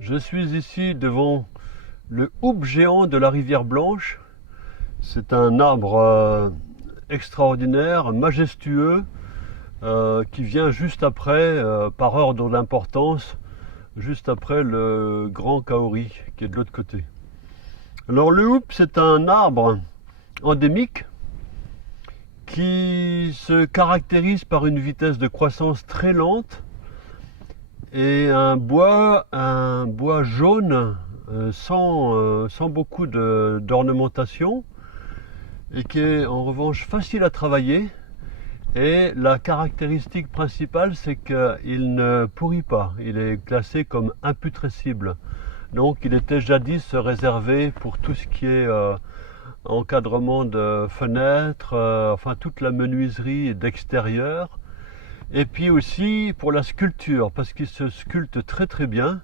Je suis ici devant le houppe géant de la rivière Blanche. C'est un arbre extraordinaire, majestueux, qui vient juste après, par ordre d'importance, juste après le grand kauri qui est de l'autre côté. Alors le houppe, c'est un arbre endémique qui se caractérise par une vitesse de croissance très lente et un bois jaune sans beaucoup d'ornementation et qui est en revanche facile à travailler. Et la caractéristique principale, c'est qu'il ne pourrit pas. Il est classé comme imputrescible. Donc il était jadis réservé pour tout ce qui est encadrement de fenêtres, enfin toute la menuiserie d'extérieur. Et puis aussi pour la sculpture, parce qu'il se sculpte très très bien.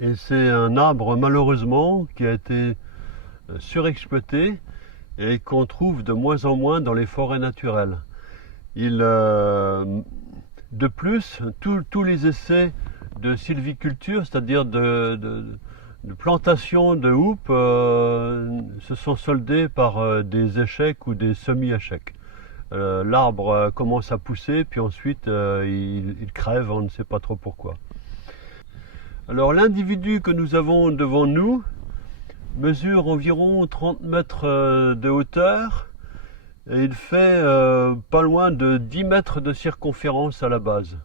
Et c'est un arbre malheureusement qui a été surexploité et qu'on trouve de moins en moins dans les forêts naturelles. De plus, tous les essais de sylviculture, c'est-à-dire de plantation de houppe, se sont soldés par des échecs ou des semi-échecs. L'arbre commence à pousser, puis ensuite il crève, on ne sait pas trop pourquoi. Alors l'individu que nous avons devant nous mesure environ 30 mètres de hauteur et il fait pas loin de 10 mètres de circonférence à la base.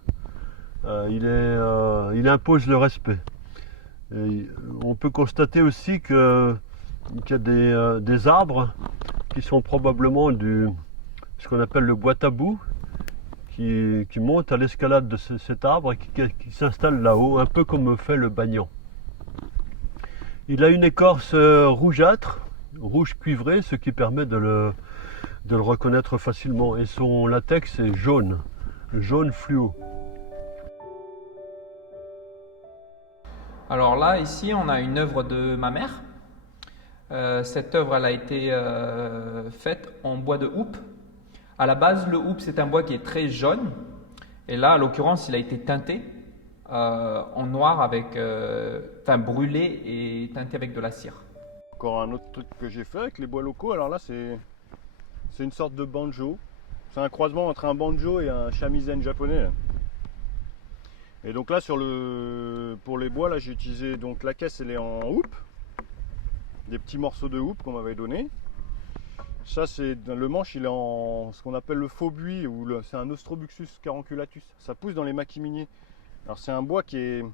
Il impose le respect. Et on peut constater aussi qu'il y a des arbres qui sont probablement ce qu'on appelle le bois tabou, qui monte à l'escalade de cet arbre et qui s'installe là-haut, un peu comme fait le bagnan. Il a une écorce rougeâtre, rouge cuivré, ce qui permet de le reconnaître facilement. Et son latex est jaune fluo. Alors là, ici, on a une œuvre de ma mère. Cette œuvre, elle a été faite en bois de houppe. À la base, le houppe, c'est un bois qui est très jaune. Et là, en l'occurrence, il a été teinté en noir brûlé et teinté avec de la cire. Encore un autre truc que j'ai fait avec les bois locaux, alors là c'est une sorte de banjo. C'est un croisement entre un banjo et un shamisen japonais. Et donc là pour les bois, là j'ai utilisé, donc la caisse elle est en houppe, des petits morceaux de houppe qu'on m'avait donné. Ça c'est le manche, il est en ce qu'on appelle le faux buis, ou c'est un Ostrobuxus carunculatus. Ça pousse dans les maquis miniers. Alors c'est un bois qui est,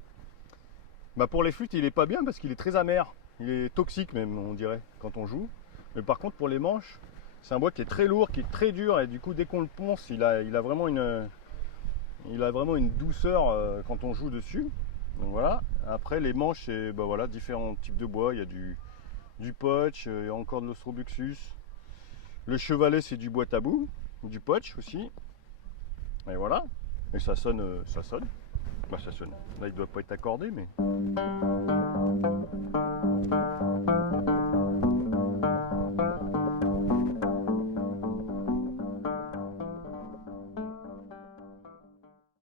pour les flûtes il est pas bien parce qu'il est très amer. Il est toxique même, on dirait, quand on joue. Mais par contre pour les manches, c'est un bois qui est très lourd, qui est très dur, et du coup dès qu'on le ponce, il a vraiment une douceur quand on joue dessus. Donc voilà. Après les manches, c'est voilà, différents types de bois. Il y a du potch, il y a encore de l'Ostrobuxus. Le chevalet c'est du bois tabou, du potch aussi. Et voilà. Et ça sonne, ça sonne. Ça sonne. Là il doit pas être accordé, mais.